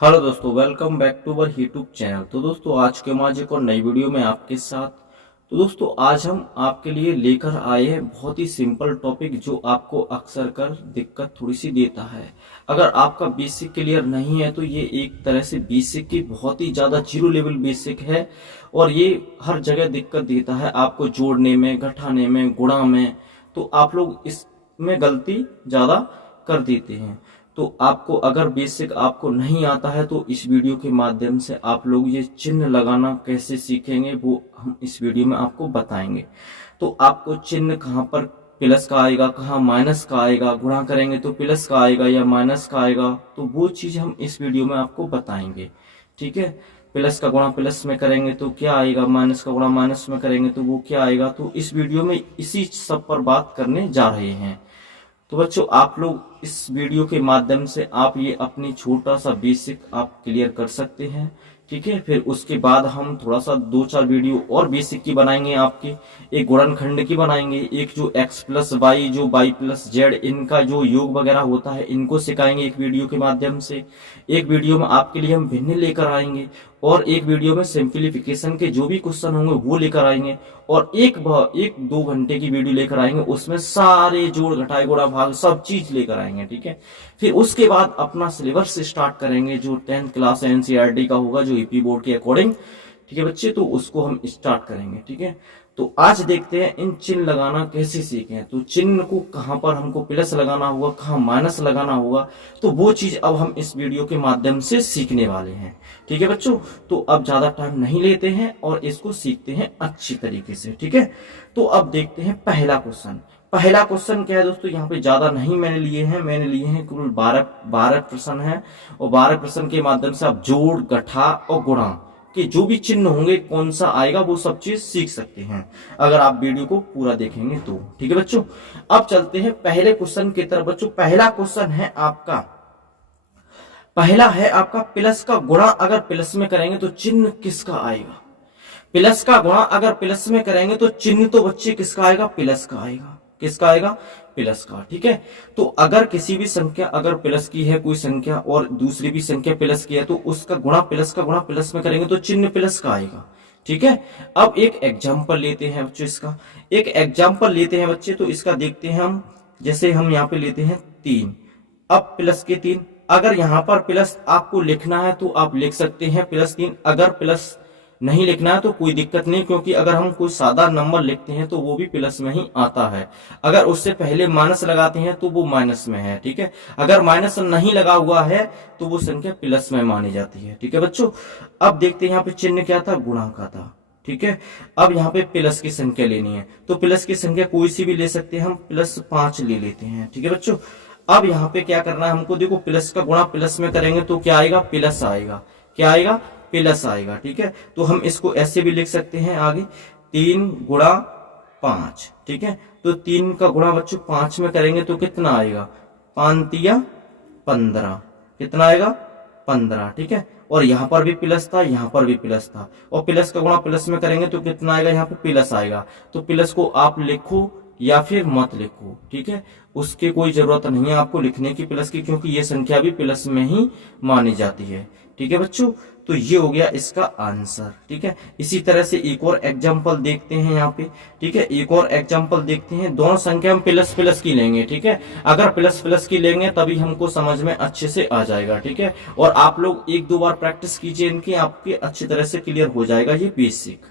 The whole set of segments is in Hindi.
हेलो दोस्तों, welcome back to our YouTube channel. तो दोस्तों, आज के आज एक और नई वीडियो में आपके साथ। तो दोस्तों, आज हम आपके लिए लेकर आए हैं बहुत ही सिंपल टॉपिक जो आपको अक्सर कर दिक्कत थोड़ी सी देता है। अगर आपका बेसिक क्लियर नहीं है तो ये एक तरह से बेसिक की बहुत ही ज़्यादा जीरो लेवल बेसिक है और ये हर जगह दिक्कत देता है आपको, जोड़ने में, घटाने में, गुणा में। तो आप लोग इसमें गलती ज़्यादा कर देते हैं। तो आपको अगर बेसिक आपको नहीं आता है तो इस वीडियो के माध्यम से आप लोग ये चिन्ह लगाना कैसे सीखेंगे वो हम इस वीडियो में आपको बताएंगे। तो आपको चिन्ह कहाँ पर प्लस का आएगा, कहाँ माइनस का आएगा, गुणा करेंगे तो प्लस का आएगा या माइनस का आएगा, तो वो चीज हम इस वीडियो में आपको बताएंगे। ठीक है, प्लस का गुणा प्लस में करेंगे तो क्या आएगा, माइनस का गुणा माइनस में करेंगे तो वो क्या आएगा। तो इस वीडियो में इसी सब पर बात करने जा रहे हैं। तो बच्चों, आप लोग इस वीडियो के माध्यम से आप ये अपनी छोटा सा बेसिक आप क्लियर कर सकते हैं। ठीक है, फिर उसके बाद हम थोड़ा सा 2-4 वीडियो और बेसिक की बनाएंगे आपके। एक गुणनखंड की बनाएंगे, एक जो x प्लस वाई, जो y प्लस जेड, इनका जो योग वगैरह होता है इनको सिखाएंगे एक वीडियो के माध्यम से। एक वीडियो में आपके लिए हम भिन्न लेकर आएंगे और एक वीडियो में सिंप्लीफिकेशन के जो भी क्वेश्चन होंगे वो लेकर आएंगे और एक 2 घंटे की वीडियो लेकर आएंगे, उसमें सारे जोड़ घटाए गुणा भाग सब चीज लेकर आएंगे। ठीक है, फिर उसके बाद अपना सिलेबस स्टार्ट करेंगे जो 10th क्लास एनसीईआरटी का होगा, जो यूपी बोर्ड के अकॉर्डिंग। ठीक है बच्चे, तो उसको हम स्टार्ट करेंगे। ठीक है, तो आज देखते हैं इन चिन्ह लगाना कैसे सीखें। तो चिन्ह को कहां पर हमको प्लस लगाना होगा, कहां माइनस लगाना होगा, तो वो चीज अब हम इस वीडियो के माध्यम से सीखने वाले हैं। ठीक है बच्चों, तो अब ज्यादा टाइम नहीं लेते हैं और इसको सीखते हैं अच्छी तरीके से। ठीक है, तो अब देखते हैं पहला क्वेश्चन। पहला क्वेश्चन क्या है दोस्तों, यहाँ पे ज्यादा नहीं मैंने लिए हैं, मैंने लिए हैं कुल 12 प्रश्न है और 12 प्रश्न के माध्यम से आप जोड़, घटा और गुणा कि जो भी चिन्ह होंगे कौन सा आएगा वो सब चीज सीख सकते हैं अगर आप वीडियो को पूरा देखेंगे तो। ठीक है बच्चों, अब चलते हैं पहले क्वेश्चन की तरफ। बच्चों, पहला क्वेश्चन है आपका, पहला है आपका प्लस का गुणा अगर प्लस में करेंगे तो चिन्ह किसका आएगा। प्लस का गुणा अगर प्लस में करेंगे तो चिन्ह तो बच्चे किसका आएगा, प्लस का आएगा। किसका आएगा, प्लस का। ठीक है, तो अगर किसी भी संख्या अगर प्लस की है कोई संख्या और दूसरी भी संख्या प्लस की है तो उसका गुणा प्लस का गुणा प्लस में करेंगे तो चिन्ह प्लस का आएगा। ठीक है, अब एक एग्जाम्पल लेते हैं बच्चों, इसका एक एग्जाम्पल लेते हैं बच्चे। तो इसका देखते हैं हम, जैसे हम यहाँ पे लेते हैं 3, अब प्लस के 3, अगर यहाँ पर प्लस आपको लिखना है तो आप लिख सकते हैं +3। अगर प्लस नहीं लिखना है तो कोई दिक्कत नहीं, क्योंकि अगर हम कोई सादा नंबर लिखते हैं तो वो भी प्लस में ही आता है। अगर उससे पहले माइनस लगाते हैं तो वो माइनस में है। ठीक है, अगर माइनस नहीं लगा हुआ है तो वो संख्या प्लस में मानी जाती है। ठीक है बच्चों, अब देखते हैं यहाँ पे चिन्ह क्या था, गुणा का था। ठीक है, अब यहाँ पे प्लस की संख्या लेनी है तो प्लस की संख्या कोई सी भी ले सकते हैं, हम +5 ले लेते हैं। ठीक है बच्चों, अब यहाँ पे क्या करना है हमको, देखो प्लस का गुणा प्लस में करेंगे तो क्या आएगा, प्लस आएगा। क्या आएगा, प्लस आएगा। ठीक है, तो हम इसको ऐसे भी लिख सकते हैं आगे, 3 गुणा 5। ठीक है, तो 3 का गुणा बच्चों 5 में करेंगे तो कितना आएगा, 5 या 15, कितना आएगा, 15। ठीक है, और यहाँ पर भी प्लस था, यहाँ पर भी प्लस था, और प्लस का गुणा प्लस में करेंगे तो कितना आएगा, यहाँ पे प्लस आएगा। तो प्लस को आप लिखो या फिर मत लिखो। ठीक है, उसकी कोई जरूरत नहीं है आपको लिखने की प्लस की, क्योंकि ये संख्या भी प्लस में ही मानी जाती है। ठीक है बच्चों, तो ये हो गया इसका आंसर। ठीक है, इसी तरह से एक और एग्जांपल देखते हैं यहाँ पे। ठीक है, एक और एग्जांपल देखते हैं, दोनों संख्या हम प्लस प्लस की लेंगे। ठीक है, अगर प्लस प्लस की लेंगे तभी हमको समझ में अच्छे से आ जाएगा। ठीक है, और आप लोग 1-2 बार प्रैक्टिस कीजिए इनकी, आपके अच्छी तरह से क्लियर हो जाएगा ये बेसिक।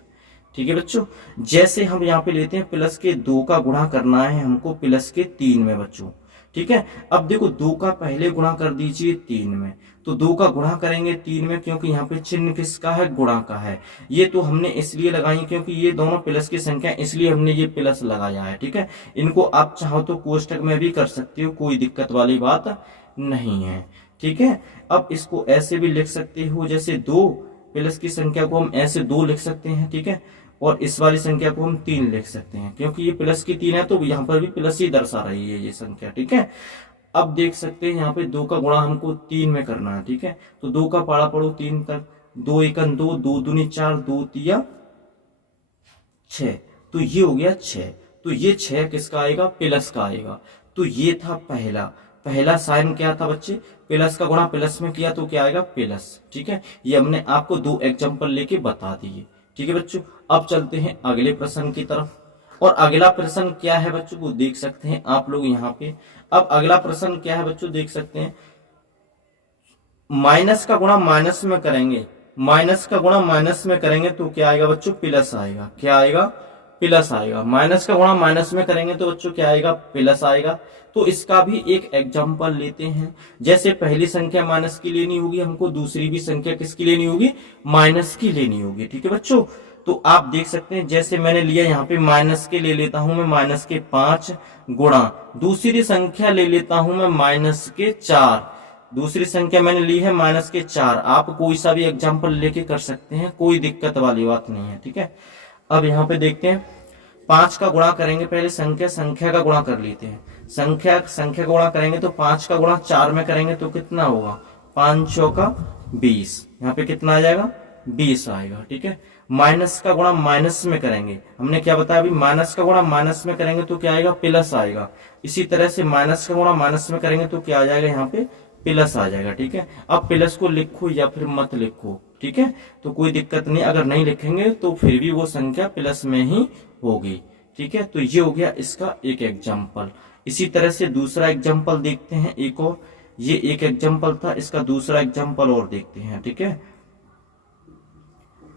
ठीक है बच्चों, जैसे हम यहाँ पे लेते हैं प्लस के 2 का गुणा करना है हमको प्लस के 3 में बच्चों। ठीक है, अब देखो 2 का पहले गुणा कर दीजिए 3 में, तो 2 का गुणा करेंगे 3 में, क्योंकि यहाँ पे चिन्ह किसका है, गुणा का है। ये तो हमने इसलिए लगाई क्योंकि ये दोनों प्लस की संख्या, इसलिए हमने ये प्लस लगाया है। ठीक है, इनको आप चाहो तो कोष्टक में भी कर सकते हो, कोई दिक्कत वाली बात नहीं है। ठीक है, अब इसको ऐसे भी लिख सकते हो, जैसे 2 प्लस की संख्या को हम ऐसे 2 लिख सकते हैं। ठीक है, और इस वाली संख्या को हम 3 लिख सकते हैं, क्योंकि ये प्लस की 3 है तो यहाँ पर भी प्लस ही दर्शा रही है ये संख्या। ठीक है, अब देख सकते हैं यहाँ पे 2 का गुणा हमको 3 में करना है। ठीक है, तो 2 का पाड़ा पढ़ो 3 तक, 2 एकन 2, 2 दूनी 4, 2 तिया 6, तो ये हो गया 6। तो ये 6 किसका आएगा, प्लस का आएगा। तो ये था पहला। पहला साइन क्या था बच्चे, प्लस का गुणा प्लस में किया तो क्या आएगा प्लस। ठीक है, ये हमने आपको 2 एग्जाम्पल लेके बता दिए। ठीक है बच्चों, अब चलते हैं अगले प्रश्न की तरफ। और अगला प्रश्न क्या है बच्चों, वो देख सकते हैं आप लोग यहाँ पे। अब अगला प्रश्न क्या है बच्चों, देख सकते हैं, माइनस का गुणा माइनस में करेंगे, माइनस का गुणा माइनस में करेंगे तो क्या आएगा बच्चों, प्लस आएगा। क्या आएगा, प्लस आएगा। माइनस का गुणा माइनस में करेंगे तो बच्चों क्या आएगा, प्लस आएगा। तो इसका भी एक एग्जांपल लेते हैं। जैसे पहली संख्या माइनस की लेनी होगी हमको, दूसरी भी संख्या किसकी लेनी होगी, माइनस की लेनी होगी। ठीक है बच्चों, तो आप देख सकते हैं, जैसे मैंने लिया यहाँ पे माइनस के ले लेता हूं मैं माइनस के 5 गुणा, दूसरी संख्या ले लेता हूं मैं माइनस के 4, दूसरी संख्या मैंने ली है माइनस के 4। आप कोई सा भी एग्जांपल लेके कर सकते हैं, कोई दिक्कत वाली बात नहीं है। ठीक है, अब यहाँ पे देखते हैं, 5 का गुणा करेंगे, पहले संख्या का गुणा कर लेते हैं। संख्या का गुणा करेंगे तो 5 का गुणा 4 में करेंगे तो कितना होगा, 5 चौका 20, यहाँ पे कितना आ जाएगा, 20 आएगा। ठीक है, माइनस का गुणा माइनस में करेंगे, हमने क्या बताया अभी, माइनस का गुणा माइनस में करेंगे तो क्या आएगा, प्लस आएगा। इसी तरह से माइनस का गुणा माइनस में करेंगे तो क्या आ जाएगा, यहाँ पे प्लस आ जाएगा। ठीक है, अब प्लस को लिखो या फिर मत लिखो, ठीक है, तो कोई दिक्कत नहीं, अगर नहीं लिखेंगे तो फिर भी वो संख्या प्लस में ही होगी। ठीक है, तो ये हो गया इसका एक एग्जाम्पल। इसी तरह से दूसरा एग्जाम्पल देखते हैं एक और, ये एक एग्जाम्पल था, इसका दूसरा एग्जाम्पल और देखते हैं। ठीक है,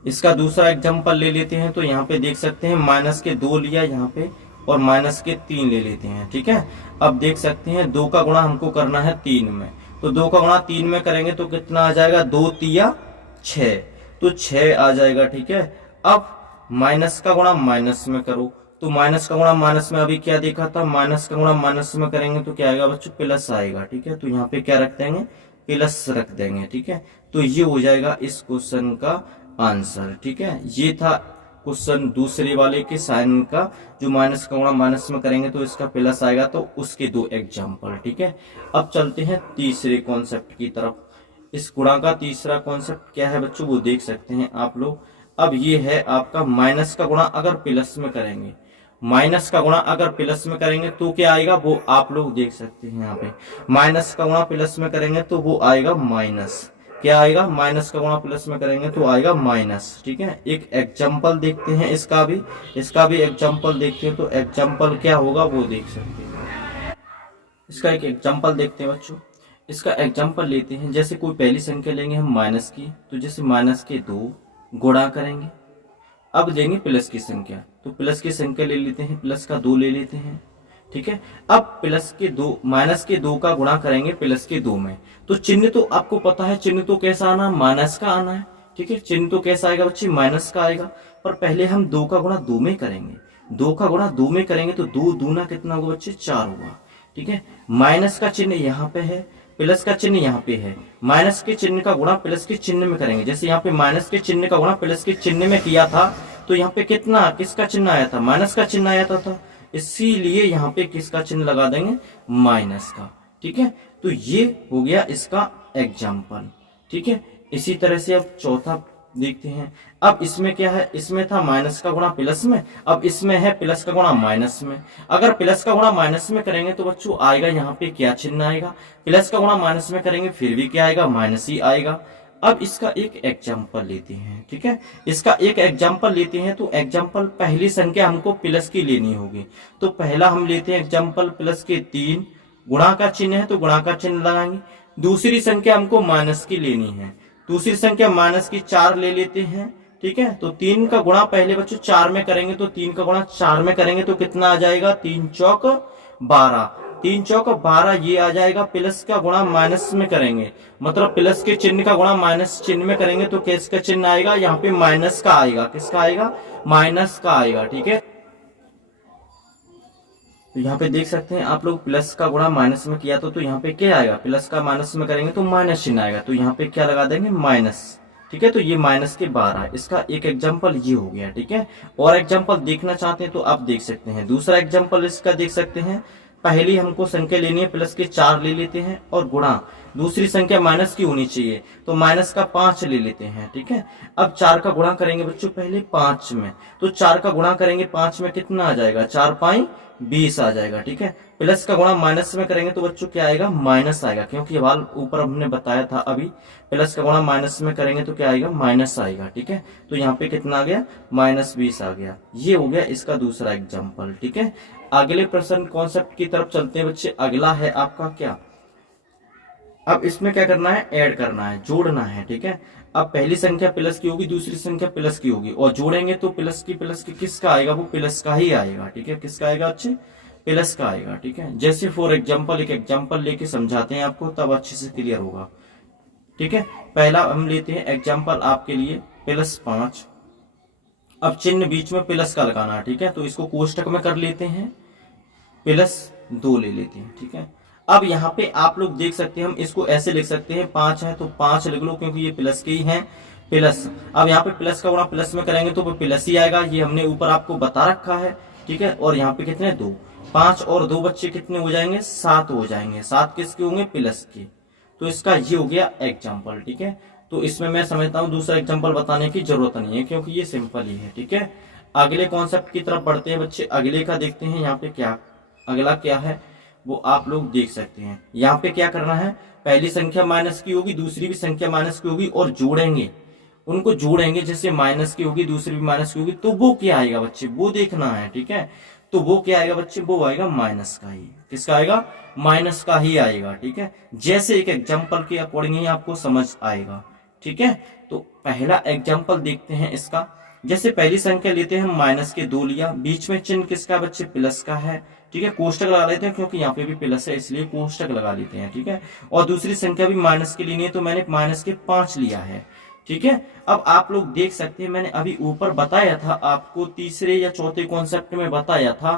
इसका दूसरा एग्जाम्पल ले लेते हैं। तो यहाँ पे देख सकते हैं माइनस के 2 लिया यहाँ पे, और माइनस के 3 ले लेते हैं। ठीक है, अब देख सकते हैं 2 का गुणा हमको करना है 3 में, तो 2 का गुणा 3 में करेंगे तो कितना आ जाएगा, 2 तिया 6, तो 6 आ जाएगा। ठीक है, अब माइनस का गुणा माइनस में करो, तो माइनस का गुणा माइनस में अभी क्या देखा था, माइनस का गुणा माइनस में करेंगे तो क्या आएगा बच्चों, प्लस आएगा। ठीक है, तो यहाँ पे क्या रख देंगे, प्लस रख देंगे। ठीक है, तो ये हो जाएगा इस क्वेश्चन का आंसर। ठीक है, ये था क्वेश्चन दूसरे वाले के साइन का, जो माइनस का गुणा माइनस में करेंगे तो इसका प्लस आएगा, तो उसके 2 एग्जाम्पल। ठीक है, अब चलते हैं तीसरे कॉन्सेप्ट की तरफ। इस गुणा का तीसरा कॉन्सेप्ट क्या है बच्चों, वो देख सकते हैं आप लोग। अब ये है आपका माइनस का गुणा अगर प्लस में करेंगे, माइनस का गुणा अगर प्लस में करेंगे तो क्या आएगा, वो आप लोग देख सकते हैं यहाँ पे। माइनस का गुणा प्लस में करेंगे तो वो आएगा माइनस। क्या आएगा, माइनस का गुणा प्लस में करेंगे तो आएगा माइनस। ठीक है, एक एग्जाम्पल देखते हैं इसका भी एग्जाम्पल देखते हैं। तो एग्जाम्पल क्या होगा वो देख सकते हैं, इसका एक एग्जाम्पल देखते हैं बच्चों। इसका एग्जाम्पल लेते हैं, जैसे कोई पहली संख्या लेंगे हम माइनस की, तो जैसे माइनस के 2 गुणा करेंगे, अब लेंगे प्लस की संख्या, तो प्लस की संख्या ले लेते हैं, प्लस का 2 ले लेते हैं। ठीक है, अब प्लस के 2 माइनस के 2 का गुणा करेंगे प्लस के 2 में, तो चिन्ह तो आपको पता है, चिन्ह तो कैसा आना, माइनस का आना है। ठीक है, चिन्ह तो कैसा आएगा बच्चे, माइनस का आएगा। पर पहले हम 2 का गुणा 2 में करेंगे, 2 का गुणा 2 में करेंगे तो 2 दूना कितना होगा बच्चे, 4 होगा। ठीक है, माइनस का चिन्ह यहाँ पे है, प्लस का चिन्ह यहाँ पे है, माइनस के चिन्ह का गुणा प्लस के चिन्ह में करेंगे। जैसे यहाँ पे माइनस के चिन्ह का गुणा प्लस के चिन्ह में किया था, तो यहाँ पे कितना, किसका चिन्ह आया था, माइनस का चिन्ह आया था, इसीलिए यहाँ पे किसका चिन्ह लगा देंगे, माइनस का। ठीक है, तो ये हो गया इसका एग्जाम्पल। ठीक है, इसी तरह से अब चौथा देखते हैं। अब इसमें क्या है, इसमें था माइनस का गुणा प्लस में, अब इसमें है प्लस का गुणा माइनस में। अगर प्लस का गुणा माइनस में करेंगे तो बच्चों आएगा यहाँ पे क्या चिन्ह आएगा, प्लस का गुणा माइनस में करेंगे फिर भी क्या आएगा, माइनस ही आएगा। अब इसका एक एग्जाम्पल लेते हैं। ठीक है, इसका एक एग्जाम्पल लेते हैं। तो एग्जाम्पल पहली संख्या हमको प्लस की लेनी होगी, तो पहला हम लेते हैं एग्जाम्पल प्लस के 3, गुणा का चिन्ह है तो गुणा का चिन्ह लगाएंगे। दूसरी संख्या हमको माइनस की लेनी है, दूसरी संख्या माइनस की 4 ले लेते हैं। ठीक है, तो 3 का गुणा पहले बच्चों 4 में करेंगे, तो 3 का गुणा 4 में करेंगे तो कितना आ जाएगा, 3 चौक 12, 3 चौक 12 ये आ जाएगा। प्लस का गुणा माइनस में करेंगे, मतलब प्लस के चिन्ह का गुणा माइनस चिन्ह में करेंगे तो किसका चिन्ह आएगा, यहाँ पे माइनस का आएगा। किसका आएगा, माइनस का आएगा। ठीक है, तो यहाँ पे देख सकते हैं आप लोग, प्लस का गुणा माइनस में किया तो यहाँ पे क्या आएगा, प्लस का माइनस में करेंगे तो माइनस चिन्ह आएगा, तो यहाँ पे क्या लगा देंगे, माइनस। ठीक है, तो ये माइनस के 12, इसका एक एग्जाम्पल ये हो गया। ठीक है, और एग्जाम्पल देखना चाहते हैं तो आप देख सकते हैं, दूसरा एग्जाम्पल इसका देख सकते हैं। पहली हमको संख्या लेनी है, प्लस के 4 ले लेते हैं, और गुणा दूसरी संख्या माइनस की होनी चाहिए, तो माइनस का 5 ले लेते हैं। ठीक है, अब 4 का गुणा करेंगे बच्चों पहले 5 में, तो 4 का गुणा करेंगे 5 में कितना आ जाएगा, 4 5 20 आ जाएगा। ठीक है, प्लस का गुणा माइनस में करेंगे तो बच्चों क्या आएगा, माइनस आएगा, क्योंकि सवाल ऊपर हमने बताया था अभी, प्लस का गुणा माइनस में करेंगे तो क्या आएगा, माइनस आएगा। ठीक है, तो यहाँ पे कितना आ गया, -20 आ गया। ये हो गया इसका दूसरा एग्जाम्पल। ठीक है, अगले प्रश्न कॉन्सेप्ट की तरफ चलते हैं बच्चे। अगला है आपका क्या, अब इसमें क्या करना है, ऐड करना है, जोड़ना है। ठीक है, अब पहली संख्या प्लस की होगी, दूसरी संख्या प्लस की होगी, और जोड़ेंगे तो प्लस की किसका आएगा, वो प्लस का ही आएगा। ठीक है, किसका आएगा अच्छे, प्लस का आएगा। ठीक है, जैसे फॉर एग्जांपल एक एग्जांपल लेके समझाते हैं आपको, तब अच्छे से क्लियर होगा। ठीक है, पहला हम लेते हैं एग्जांपल आपके लिए +5। अब चिन्ह बीच में प्लस का लगाना है। ठीक है, तो इसको कोष्टक में कर लेते हैं, +2 ले लेते हैं। ठीक है, अब यहाँ पे आप लोग देख सकते हैं, हम इसको ऐसे लिख सकते हैं, 5 है तो 5 लिख लो, क्योंकि ये प्लस के ही है, प्लस। अब यहाँ पे प्लस का गुणा प्लस में करेंगे तो प्लस ही आएगा, ये हमने ऊपर आपको बता रखा है। ठीक है, और यहाँ पे कितने, 2, 5 और 2 बच्चे कितने हो जाएंगे, 7 हो जाएंगे। 7 किसके होंगे, प्लस के। तो इसका ये हो गया एग्जाम्पल। ठीक है, तो इसमें मैं समझता हूँ दूसरा एग्जाम्पल बताने की जरूरत नहीं है, क्योंकि ये सिंपल ही है। ठीक है, अगले कॉन्सेप्ट की तरफ बढ़ते हैं बच्चे। अगले का देखते हैं यहाँ पे क्या, अगला क्या है वो आप लोग देख सकते हैं। यहाँ पे क्या करना है, पहली संख्या माइनस की होगी, दूसरी भी संख्या माइनस की होगी, और जोड़ेंगे, उनको जोड़ेंगे, जैसे माइनस की होगी दूसरी भी माइनस की होगी, तो वो क्या आएगा बच्चे, वो देखना है। ठीक है, तो वो क्या आएगा बच्चे, वो आएगा माइनस का ही। किसका आएगा, माइनस का ही आएगा। ठीक है, जैसे एक एग्जाम्पल के अकॉर्डिंग ही आपको समझ आएगा। ठीक है, तो पहला एग्जाम्पल देखते हैं इसका। जैसे पहली संख्या लेते हैं हम, -2 लिया, बीच में चिन्ह किसका बच्चे, प्लस का है। ठीक है, कोष्टक लगा लेते हैं, क्योंकि यहाँ पे भी प्लस है इसलिए कोष्टक लगा लेते हैं। ठीक है, और दूसरी संख्या भी माइनस के लेनी है, तो मैंने -5 लिया है। ठीक है, अब आप लोग देख सकते हैं, मैंने अभी ऊपर बताया था आपको, तीसरे या चौथे कॉन्सेप्ट में बताया था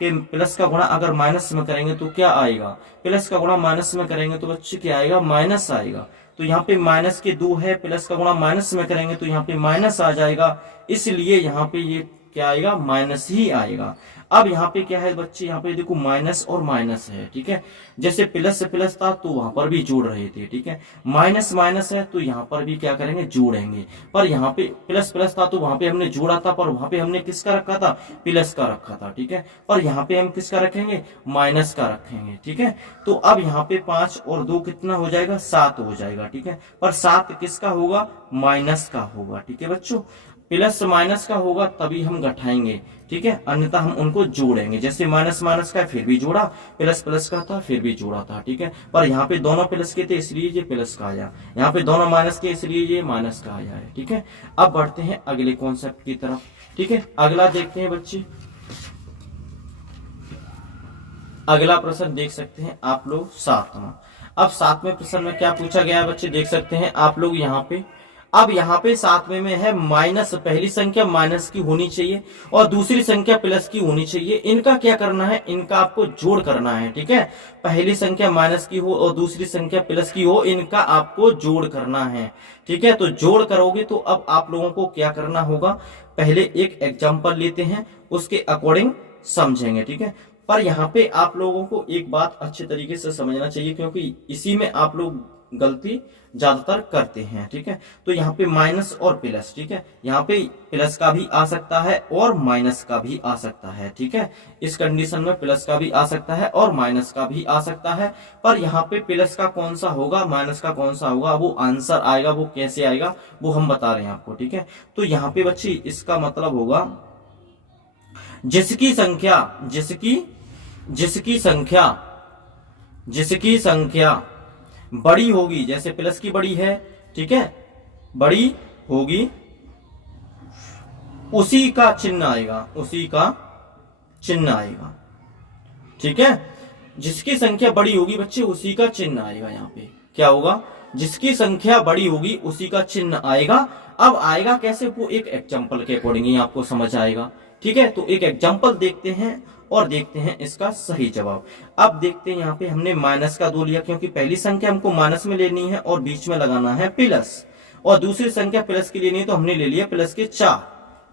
कि प्लस का गुणा अगर माइनस में करेंगे तो क्या आएगा, प्लस का गुणा माइनस में करेंगे तो बच्चे क्या आएगा, माइनस आएगा। तो यहाँ पे -2 है, प्लस का गुणा माइनस में करेंगे तो यहाँ पे माइनस आ जाएगा, इसलिए यहाँ पे ये क्या आएगा, माइनस ही आएगा। अब यहाँ पे क्या है बच्चे, यहाँ पे देखो माइनस और माइनस है। ठीक है, जैसे प्लस से प्लस था तो वहां पर भी जोड़ रहे थे। ठीक है, माइनस माइनस है तो यहाँ पर भी क्या करेंगे, जोड़ेंगे। पर यहाँ पे प्लस प्लस था तो वहां पे हमने जोड़ा था, पर वहां पे हमने किसका रखा था, प्लस का रखा था। ठीक है, पर यहाँ पे हम किसका रखेंगे, माइनस का रखेंगे। ठीक है, तो अब यहाँ पे 5 और 2 कितना हो जाएगा, 7 हो जाएगा। ठीक है, पर 7 किसका होगा, माइनस का होगा। ठीक है बच्चों, प्लस माइनस का होगा तभी हम घटाएंगे। ठीक है, अन्यथा हम उनको जोड़ेंगे। जैसे माइनस माइनस का फिर भी जोड़ा, प्लस प्लस का था फिर भी जोड़ा था। ठीक है, पर यहाँ पे दोनों प्लस के थे इसलिए ये प्लस का आया, यहाँ पे दोनों माइनस के इसलिए ये माइनस का आया है। ठीक है, अब बढ़ते हैं अगले कॉन्सेप्ट की तरफ। ठीक है, अगला देखते हैं बच्चे, अगला प्रश्न देख सकते हैं आप लोग 7वां। अब 7वें प्रश्न में क्या पूछा गया है बच्चे, देख सकते हैं आप लोग यहाँ पे। अब यहाँ पे 7वें में है माइनस, पहली संख्या माइनस की होनी चाहिए और दूसरी संख्या प्लस की होनी चाहिए। इनका क्या करना है, इनका आपको जोड़ करना है। ठीक है, पहली संख्या माइनस की हो और दूसरी संख्या प्लस की हो, इनका आपको जोड़ करना है। ठीक है, तो जोड़ करोगे तो अब आप लोगों को क्या करना होगा, पहले एक एग्जाम्पल लेते हैं, उसके अकॉर्डिंग समझेंगे। ठीक है, पर यहाँ पे आप लोगों को एक बात अच्छे तरीके से समझना चाहिए, क्योंकि इसी में आप लोग गलती ज्यादातर करते हैं। ठीक है, तो यहाँ पे माइनस और प्लस, ठीक है, यहाँ पे प्लस का भी आ सकता है और माइनस का भी आ सकता है। ठीक है, इस कंडीशन में प्लस का भी आ सकता है और माइनस का भी आ सकता है, पर यहाँ पे प्लस का कौन सा होगा, माइनस का कौन सा होगा, वो आंसर आएगा, वो कैसे आएगा वो हम बता रहे हैं आपको। ठीक है, तो यहाँ पे बच्चे इसका मतलब होगा जिसकी संख्या बड़ी होगी, जैसे प्लस की बड़ी है, ठीक है, बड़ी होगी, उसी का चिन्ह आएगा, ठीक है, जिसकी संख्या बड़ी होगी बच्चे उसी का चिन्ह आएगा। यहाँ पे क्या होगा, जिसकी संख्या बड़ी होगी उसी का चिन्ह आएगा। अब आएगा कैसे, वो एक एग्जाम्पल के अकॉर्डिंग ही आपको समझ आएगा। ठीक है, तो एक एग्जाम्पल देखते हैं और देखते हैं इसका सही जवाब। अब देखते हैं, यहाँ पे हमने माइनस का 2 लिया, क्योंकि पहली संख्या हमको माइनस में लेनी है और बीच में लगाना है प्लस, और दूसरी संख्या प्लस की लेनी है तो हमने ले लिया प्लस के 4।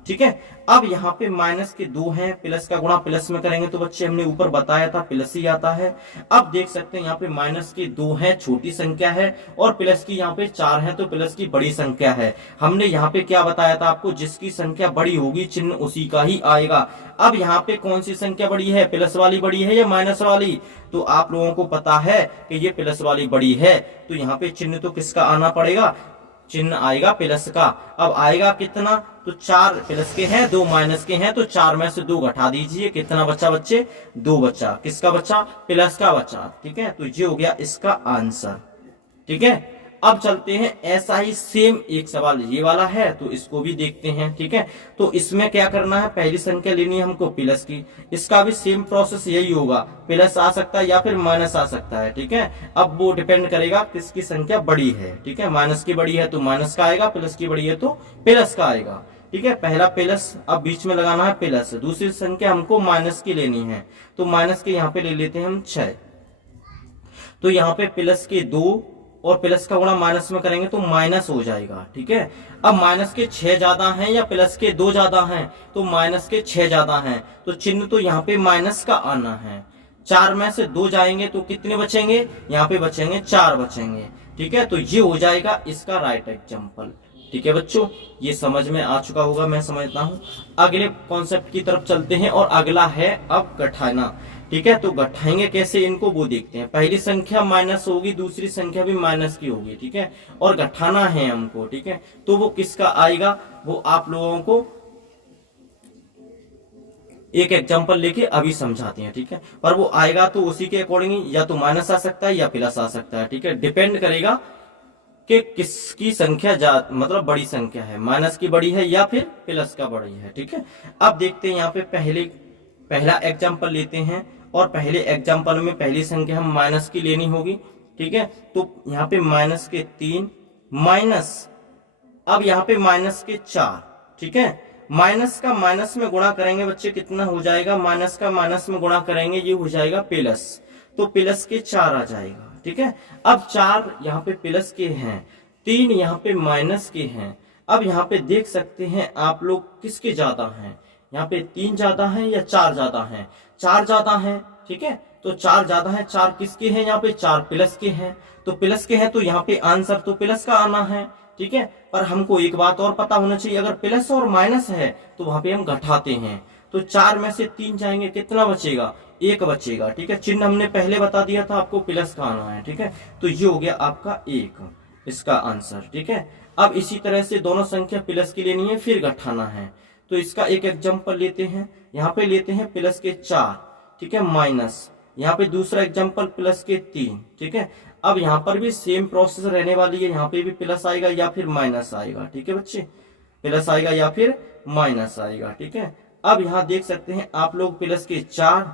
ठीक है। अब यहाँ पे माइनस के 2 हैं, प्लस का गुणा प्लस में करेंगे तो बच्चे हमने ऊपर बताया था प्लस ही आता है। अब देख सकते हैं यहाँ पे माइनस के 2 हैं, छोटी संख्या है, और प्लस की यहाँ पे 4 है, तो प्लस की बड़ी संख्या है। हमने यहाँ पे क्या बताया था आपको, जिसकी संख्या बड़ी होगी चिन्ह उसी का ही आएगा। अब यहाँ पे कौन सी संख्या बड़ी है, प्लस वाली बड़ी है या माइनस वाली? तो आप लोगों को पता है कि ये प्लस वाली बड़ी है, तो यहाँ पे चिन्ह तो किसका आना पड़ेगा, चिन्ह आएगा प्लस का। अब आएगा कितना, तो 4 प्लस के हैं, 2 माइनस के हैं, तो 4 में से 2 घटा दीजिए, कितना बचा बच्चे, 2 बचा। किसका बचा, प्लस का बचा। ठीक है, तो ये हो गया इसका आंसर। ठीक है, अब चलते हैं ऐसा ही सेम एक सवाल ये वाला है, तो इसको भी देखते हैं। ठीक है, तो इसमें क्या करना है, पहली संख्या लेनी है हमको प्लस की। इसका भी सेम प्रोसेस यही होगा, प्लस आ सकता है या फिर माइनस आ सकता है। ठीक है, अब वो डिपेंड करेगा किसकी संख्या बड़ी है। ठीक है, माइनस की बड़ी है तो माइनस का आएगा, प्लस की बड़ी है तो प्लस का आएगा। ठीक है, पहला प्लस, अब बीच में लगाना है प्लस। दूसरी संख्या हमको माइनस की लेनी है, तो माइनस के यहाँ पे ले लेते हैं हम 6। तो यहाँ पे प्लस के 2 और प्लस का गुणा माइनस में करेंगे तो माइनस हो जाएगा। ठीक है, अब माइनस के 6 ज्यादा हैं या प्लस के 2 ज्यादा हैं, तो माइनस के 6 ज्यादा हैं, तो चिन्ह तो यहाँ पे माइनस का आना है। 4 में से 2 जाएंगे तो कितने बचेंगे, यहाँ पे बचेंगे 4 बचेंगे। ठीक है, तो ये हो जाएगा इसका राइट एग्जाम्पल। ठीक है बच्चों, ये समझ में आ चुका होगा, मैं समझता हूँ। अगले कॉन्सेप्ट की तरफ चलते हैं, और अगला है अब घटाना। ठीक है, तो घटाएंगे कैसे इनको वो देखते हैं। पहली संख्या माइनस होगी, दूसरी संख्या भी माइनस की होगी। ठीक है, और घटाना है हमको। ठीक है, तो वो किसका आएगा, वो आप लोगों को एक एग्जांपल लेके अभी समझाते हैं। ठीक है, पर वो आएगा तो उसी के अकॉर्डिंग या तो माइनस आ सकता है या प्लस आ सकता है। ठीक है, डिपेंड करेगा कि किसकी संख्या मतलब बड़ी संख्या है, माइनस की बड़ी है या फिर प्लस का बड़ी है। ठीक है, अब देखते हैं यहाँ पे पहला एग्जांपल लेते हैं, और पहले एग्जांपल में पहली संख्या हम माइनस की लेनी होगी। ठीक है, तो यहाँ पे माइनस के 3 माइनस, अब यहाँ पे माइनस के 4। ठीक है, माइनस का माइनस में गुणा करेंगे बच्चे, कितना हो जाएगा, माइनस का माइनस में गुणा करेंगे ये हो जाएगा प्लस, तो प्लस के 4 आ जाएगा। ठीक है, अब 4 यहाँ पे प्लस के हैं, 3 यहाँ पे माइनस के हैं। अब यहाँ पे देख सकते हैं आप लोग किसके ज्यादा हैं, यहाँ पे 3 ज्यादा है या 4 ज्यादा है, 4 ज्यादा है। ठीक है, तो 4 ज्यादा है, 4 किसके हैं, यहाँ पे 4 प्लस के हैं, तो प्लस के हैं तो यहाँ पे आंसर तो प्लस का आना है। ठीक है, पर हमको एक बात और पता होना चाहिए, अगर प्लस और माइनस है तो वहां पे हम घटाते हैं, तो 4 में से 3 जाएंगे, कितना बचेगा, 1 बचेगा। ठीक है, चिन्ह हमने पहले बता दिया था आपको, प्लस का आना है। ठीक है, तो ये हो गया आपका 1 इसका आंसर। ठीक है, अब इसी तरह से दोनों संख्या प्लस की लेनी है, फिर घटाना है, तो इसका एक एग्जांपल लेते हैं। यहाँ पे लेते हैं प्लस के 4, ठीक है, माइनस, यहाँ पे दूसरा एग्जांपल प्लस के 3। ठीक है, अब यहाँ पर भी सेम प्रोसेस रहने वाली है, यहाँ पे भी प्लस आएगा या फिर माइनस आएगा। ठीक है बच्चे, प्लस आएगा या फिर माइनस आएगा। ठीक है, अब यहाँ देख सकते हैं आप लोग प्लस के 4,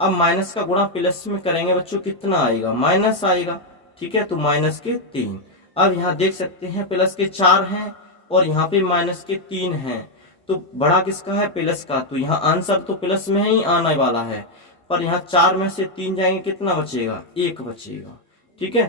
अब माइनस का गुणा प्लस में करेंगे बच्चों, कितना आएगा, माइनस आएगा। ठीक है, तो माइनस के 3। अब यहाँ देख सकते हैं प्लस के 4 हैं और यहाँ पे माइनस के 3 हैं, तो बड़ा किसका है, प्लस का, तो यहाँ आंसर तो प्लस में ही आने वाला है, पर यहाँ 4 में से 3 जाएंगे, कितना बचेगा, 1 बचेगा। ठीक है,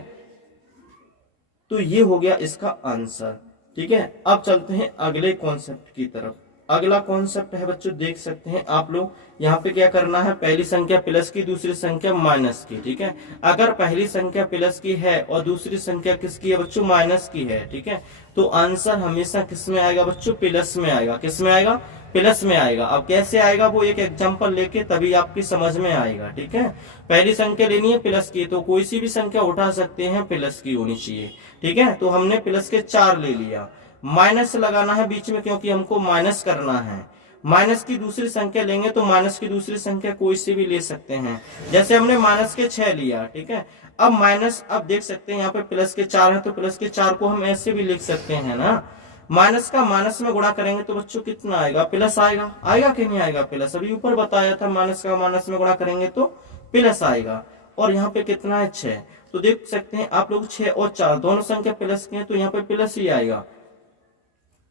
तो ये हो गया इसका आंसर। ठीक है, अब चलते हैं अगले कॉन्सेप्ट की तरफ। अगला कॉन्सेप्ट है बच्चों, देख सकते हैं आप लोग, यहाँ पे क्या करना है, पहली संख्या प्लस की, दूसरी संख्या माइनस की। ठीक है, अगर पहली संख्या प्लस की है और दूसरी संख्या किसकी है बच्चों, माइनस की है। ठीक है, तो आंसर हमेशा किस में आएगा बच्चों, प्लस में आएगा। किस में आएगा, प्लस में आएगा। अब कैसे आएगा वो एक एग्जांपल लेके तभी आपकी समझ में आएगा। ठीक है, पहली संख्या लेनी है प्लस की, तो कोई सी भी संख्या उठा सकते हैं, प्लस की होनी चाहिए। ठीक है, तो हमने प्लस के 4 ले लिया, माइनस लगाना है बीच में क्योंकि हमको माइनस करना है। माइनस की दूसरी संख्या लेंगे तो माइनस की दूसरी संख्या कोई सी भी ले सकते हैं, जैसे हमने माइनस के 6 लिया। ठीक है, अब माइनस, अब देख सकते हैं यहाँ पे प्लस के 4 है, तो प्लस के 4 को हम ऐसे भी लिख सकते हैं ना, माइनस का माइनस में गुणा करेंगे तो बच्चों कितना आएगा, प्लस आएगा। आएगा कि नहीं आएगा प्लस, अभी ऊपर बताया था, माइनस का माइनस में गुणा करेंगे तो प्लस आएगा। और यहाँ पे कितना है, 6, तो देख सकते हैं आप लोग 6 और 4 दोनों संख्या प्लस की है, तो यहाँ पे प्लस ही आएगा,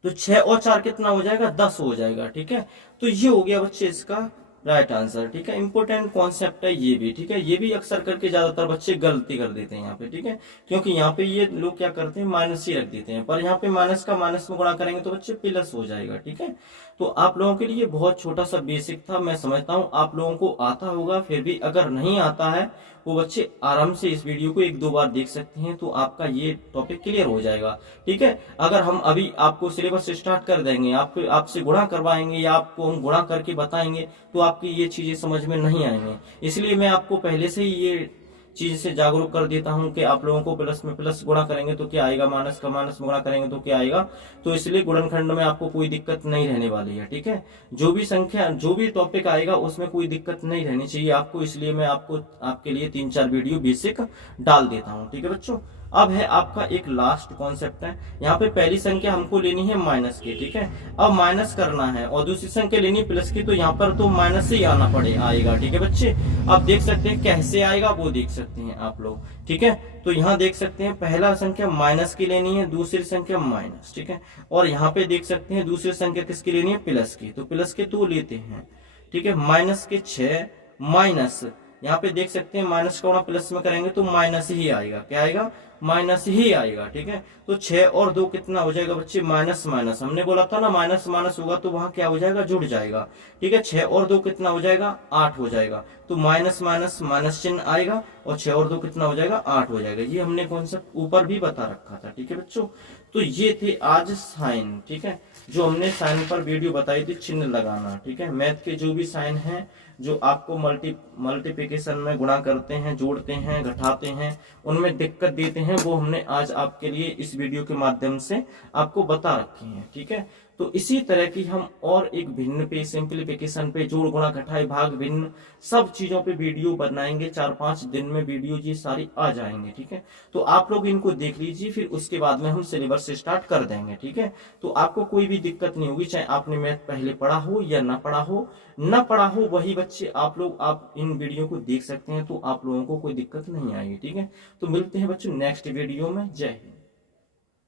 तो 6 और 4 कितना हो जाएगा, 10 हो जाएगा। ठीक है, तो ये हो गया बच्चे इसका राइट आंसर। ठीक है, इंपॉर्टेंट कॉन्सेप्ट है ये भी। ठीक है, ये भी अक्सर करके ज्यादातर बच्चे गलती कर देते हैं यहाँ पे। ठीक है, क्योंकि यहाँ पे ये लोग क्या करते हैं, माइनस ही रख देते हैं, पर यहाँ पे माइनस का माइनस में गुणा करेंगे तो बच्चे प्लस हो जाएगा। ठीक है, तो आप लोगों के लिए बहुत छोटा सा बेसिक था, मैं समझता हूँ आप लोगों को आता होगा। फिर भी अगर नहीं आता है वो बच्चे आराम से इस वीडियो को 1-2 बार देख सकते हैं, तो आपका ये टॉपिक क्लियर हो जाएगा। ठीक है, अगर हम अभी आपको सिलेबस स्टार्ट कर देंगे, आपसे गुणा करवाएंगे या आपको हम गुणा करके बताएंगे, तो आपकी ये चीजें समझ में नहीं आएंगे। इसलिए मैं आपको पहले से ही ये चीज से जागरूक कर देता हूं कि आप लोगों को प्लस में प्लस गुणा करेंगे तो क्या आएगा, माइनस का माइनस में गुणा करेंगे तो क्या आएगा। तो इसलिए गुणनखंड में आपको कोई दिक्कत नहीं रहने वाली है। ठीक है, जो भी संख्या, जो भी टॉपिक आएगा उसमें कोई दिक्कत नहीं रहनी चाहिए आपको, इसलिए मैं आपको आपके लिए 3-4 वीडियो बेसिक डाल देता हूँ। ठीक है बच्चों, अब है आपका एक लास्ट कॉन्सेप्ट है। यहाँ पे पहली संख्या हमको लेनी है माइनस की। ठीक है, अब माइनस करना है और दूसरी संख्या लेनी प्लस की, तो यहाँ पर तो माइनस ही आना आएगा। ठीक है बच्चे, आप देख सकते हैं कैसे आएगा वो देख सकते हैं आप लोग। ठीक है, तो यहाँ देख सकते हैं पहला संख्या माइनस की लेनी है, दूसरी संख्या माइनस। ठीक है, और यहाँ पे देख सकते हैं दूसरी संख्या किसकी लेनी है, प्लस की, तो प्लस के 2 लेते हैं। ठीक है, माइनस के 6 माइनस, यहाँ पे देख सकते हैं माइनस का गुणा प्लस में करेंगे तो माइनस ही आएगा। क्या आएगा, माइनस ही आएगा। ठीक है, तो 6 और 2 कितना हो जाएगा बच्चे, माइनस माइनस, हमने बोला था ना माइनस माइनस होगा तो वहां क्या हो जाएगा, जुड़ जाएगा। ठीक है, 6 और 2 कितना हो जाएगा, 8 हो जाएगा। तो माइनस माइनस माइनस चिन्ह आएगा और 6 और 2 कितना हो जाएगा, 8 हो जाएगा। ये हमने कॉन्सेप्ट ऊपर भी बता रखा था। ठीक है बच्चों, तो ये थे आज साइन। ठीक है, जो हमने साइन पर वीडियो बताई थी, चिन्ह लगाना। ठीक है, मैथ के जो भी साइन है जो आपको मल्टीप्लिकेशन में गुणा करते हैं, जोड़ते हैं, घटाते हैं, उनमें दिक्कत देते हैं, वो हमने आज आपके लिए इस वीडियो के माध्यम से आपको बता रखे हैं। ठीक है, तो इसी तरह की हम और एक भिन्न पे, सिंप्लीफिकेशन पे, जोड़ गुणा घटाई भाग भिन्न, सब चीजों पे वीडियो बनाएंगे। 4-5 दिन में वीडियो ये सारी आ जाएंगे। ठीक है, तो आप लोग इनको देख लीजिए, फिर उसके बाद में हम सिलेबस स्टार्ट कर देंगे। ठीक है, तो आपको कोई भी दिक्कत नहीं होगी, चाहे आपने मैथ पहले पढ़ा हो या ना पढ़ा हो। वही बच्चे आप इन वीडियो को देख सकते हैं, तो आप लोगों को कोई दिक्कत नहीं आएगी। ठीक है, तो मिलते हैं बच्चों नेक्स्ट वीडियो में। जय हिंद।